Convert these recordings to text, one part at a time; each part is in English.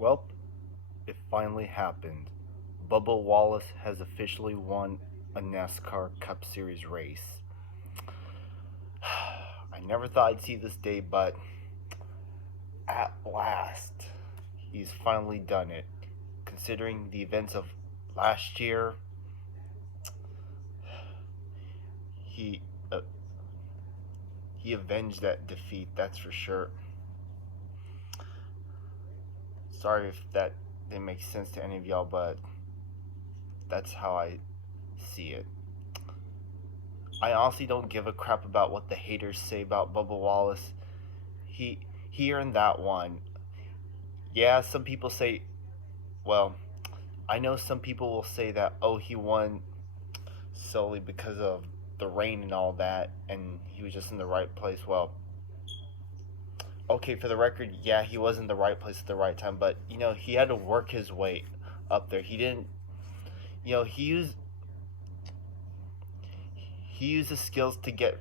Well, it finally happened. Bubba Wallace has officially won a NASCAR Cup Series race. I never thought I'd see this day, but at last, he's finally done it. Considering the events of last year, he uh, he avenged that defeat. That's for sure. Sorry if that didn't make sense to any of y'all, but that's how I see it. I honestly don't give a crap about what the haters say about Bubba Wallace. He he earned that one. Yeah, some people say, well, I know some people will say that he won solely because of the rain and all that and he was just in the right place. Well, okay, for the record, yeah, he was in the right place at the right time, but he had to work his way up there. He didn't, you know, he used his skills to get,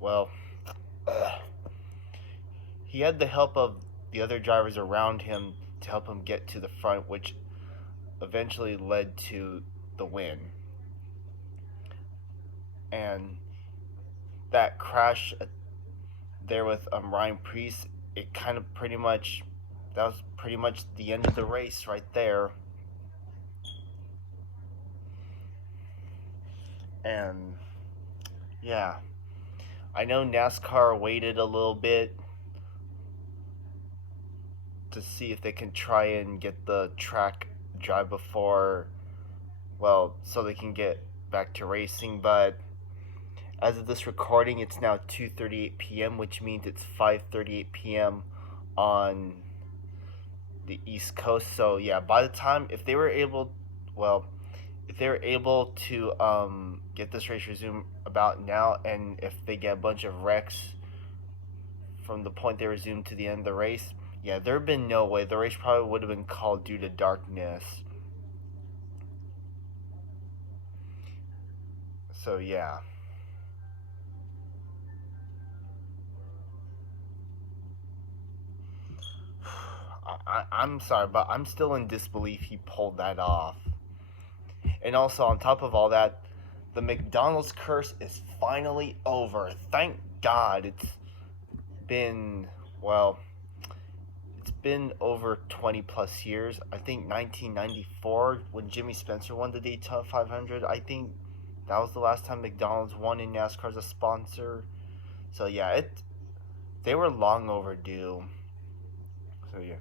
well, ugh, he had the help of the other drivers around him to help him get to the front, which eventually led to the win. And that crash there with Ryan Priest, it kind of pretty much that was pretty much the end of the race right there. And yeah, I know NASCAR waited a little bit to see if they can try and get the track dry before, well, so they can get back to racing, but as of this recording, it's now 2:38 p.m., which means it's 5:38 p.m. on the East Coast. So yeah, by the time well, if they were able to get this race resumed about now, and if they get a bunch of wrecks from the point they resumed to the end of the race, yeah, there'd been no way the race probably would have been called due to darkness. So yeah. I'm sorry, but I'm still in disbelief he pulled that off. And also, on top of all that, the McDonald's curse is finally over. Thank God. Been, well, it's been over 20 plus years. I think 1994 when Jimmy Spencer won the Daytona 500. I think that was the last time McDonald's won in NASCAR as a sponsor. So yeah, they were long overdue. So yeah.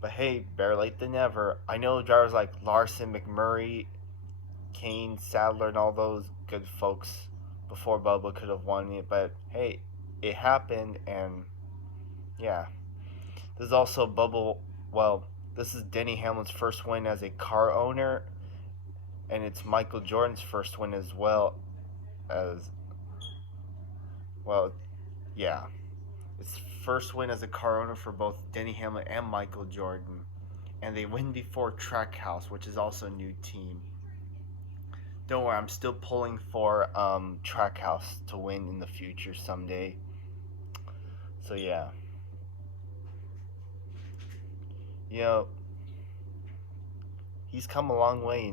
But hey, better late than never. I know drivers like Larson, McMurray, Kane, Sadler, and all those good folks before Bubba could have won it. But hey, it happened, and yeah. This is also Bubba. Well, this is Denny Hamlin's first win as a car owner, and it's Michael Jordan's first win as well. As well, yeah. It's first win as a car owner for both Denny Hamlin and Michael Jordan. And they win before Trackhouse, which is also a new team. Don't worry, I'm still pulling for Trackhouse to win in the future someday. So yeah. You know, he's come a long way.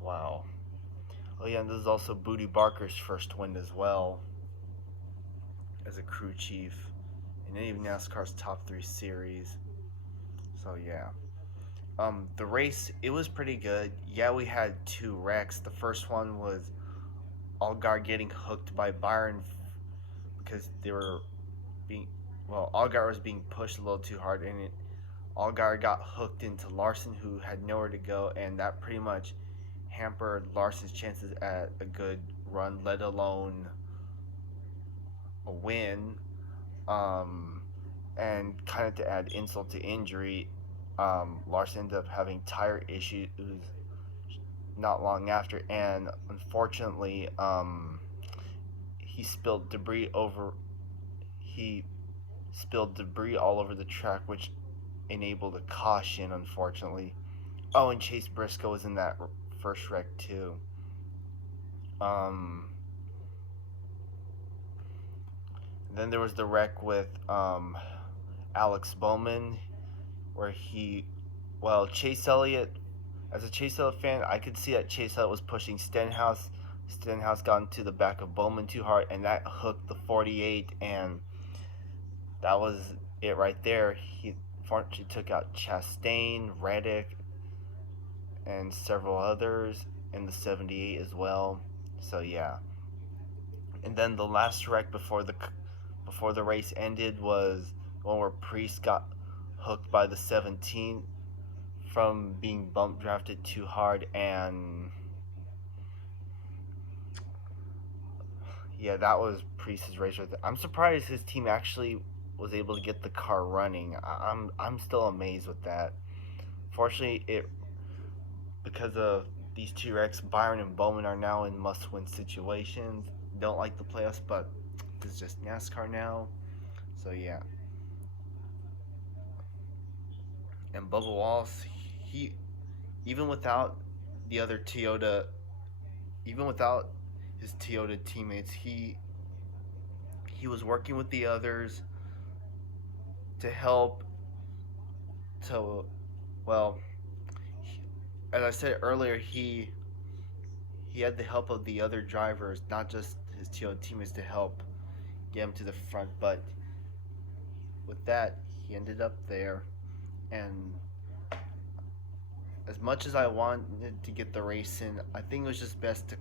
Wow. Oh yeah, and this is also Booty Barker's first win as well as a crew chief in any of NASCAR's top 3 series. So yeah. The race, it was pretty good. Yeah, we had 2 wrecks. The first one was Allgaier getting hooked by Byron because they were being, well, Allgaier was being pushed a little too hard, and Allgaier got hooked into Larson, who had nowhere to go, and that pretty much hampered Larson's chances at a good run, let alone a win. And kind of to add insult to injury, Larson ended up having tire issues not long after, and unfortunately, he spilled debris over. He spilled debris all over the track, which enabled a caution. Unfortunately, oh, and Chase Briscoe was in that first wreck too. Then there was the wreck with Alex Bowman, where Chase Elliott, as a Chase Elliott fan, I could see that Chase Elliott was pushing Stenhouse. Stenhouse got into the back of Bowman too hard, and that hooked the 48, and that was it right there. He fortunately took out Chastain, Reddick, and several others in the 78 as well. So yeah. And then the last wreck before the race ended was one where Priest got hooked by the 17 from being bump drafted too hard, and yeah, that was Priest's race right there. I'm surprised his team actually was able to get the car running. I'm still amazed with that. Fortunately, because of these two wrecks, Byron and Bowman are now in must-win situations. Don't like the playoffs, but it's just NASCAR now. So yeah. And Bubba Wallace, he even without the other Toyota, even without his Toyota teammates, he was working with the others to help. To well, as I said earlier, he had the help of the other drivers, not just his Toyota teammates, to help get him to the front. But with that, he ended up there, and as much as I wanted to get the race in, I think it was just best to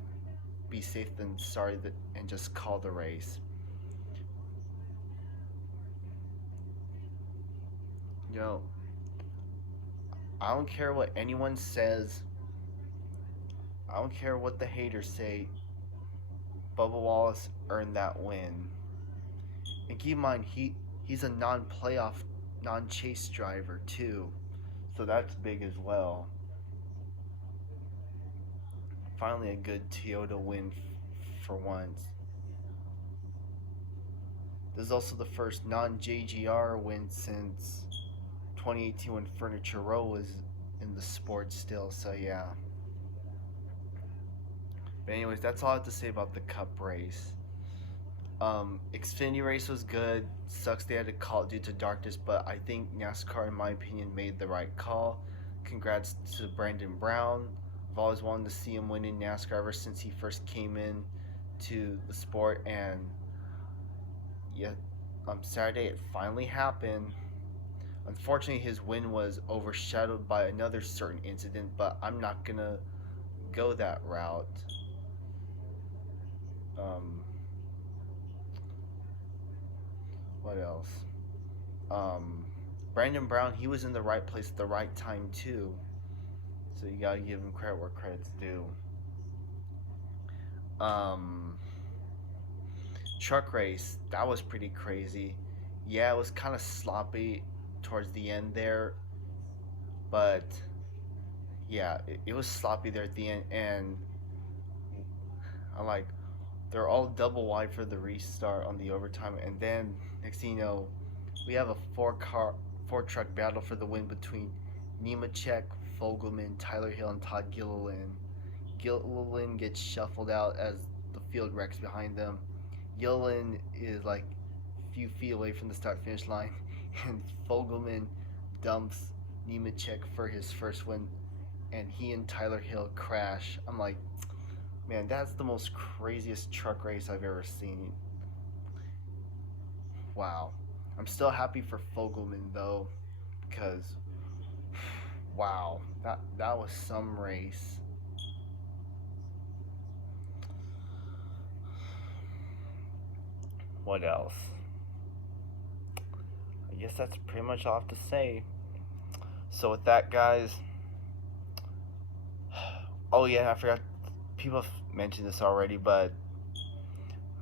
be safe than sorry and just call the race. You know, I don't care what anyone says. I don't care what the haters say. Bubba Wallace earned that win. And keep in mind, he's a non-playoff, non-chase driver too, so that's big as well. Finally, a good Toyota win for once. This is also the first non-JGR win since 2018 when Furniture Row was in the sport still. So yeah. But anyways, that's all I have to say about the Cup race. Xfinity race was good. Sucks they had to call it due to darkness, but I think NASCAR, in my opinion, made the right call. Congrats to Brandon Brown. I've always wanted to see him win in NASCAR ever since he first came in to the sport, and yeah, on Saturday it finally happened. Unfortunately, his win was overshadowed by another certain incident, but I'm not gonna go that route. What else? Brandon Brown, he was in the right place at the right time too. So you gotta give him credit where credit's due. Truck race, that was pretty crazy. Yeah, it was kind of sloppy towards the end there, but yeah, it was sloppy there at the end, and I'm like, they're all double wide for the restart on the overtime, and then next thing you know, we have a four truck battle for the win between Nemechek, Fogelman, Tyler Hill, and Todd Gilliland. Gilliland gets shuffled out as the field wrecks behind them. Gilliland is like a few feet away from the start finish line, and Fogelman dumps Nemechek for his first win, and he and Tyler Hill crash. I'm like, man, that's the most craziest truck race I've ever seen. Wow. I'm still happy for Fogelman though, because wow, that was some race. What else? I guess that's pretty much all I have to say. So with that, guys. Oh yeah, I forgot. People have mentioned this already, but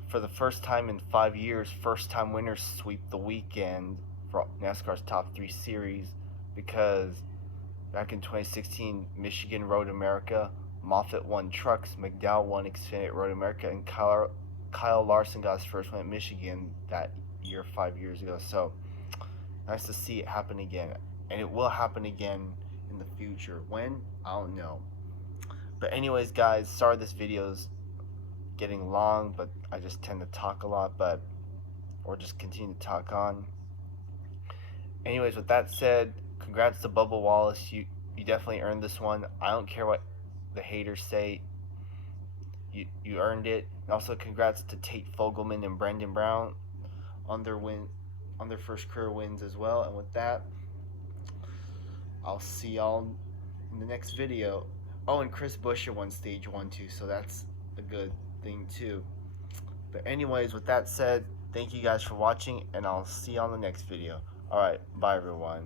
for the first time in 5 years, first-time winners sweep the weekend for NASCAR's top 3 series, because back in 2016, Michigan Road America, Moffitt won Trucks, McDowell won Xfinity Road America, and Kyle Larson got his first win at Michigan that year 5 years ago. So nice to see it happen again, and it will happen again in the future. When? I don't know. But anyways, guys, sorry this video's getting long, but I just tend to talk a lot, or just continue to talk on. Anyways, with that said, congrats to Bubba Wallace. You definitely earned this one. I don't care what the haters say. You earned it. And also congrats to Tate Fogelman and Brendan Brown on their first career wins as well. And with that, I'll see y'all in the next video. Oh, and Chris Buescher won stage 1 too, so that's a good thing too. But anyways, with that said, thank you guys for watching, and I'll see you on the next video. Alright, bye everyone.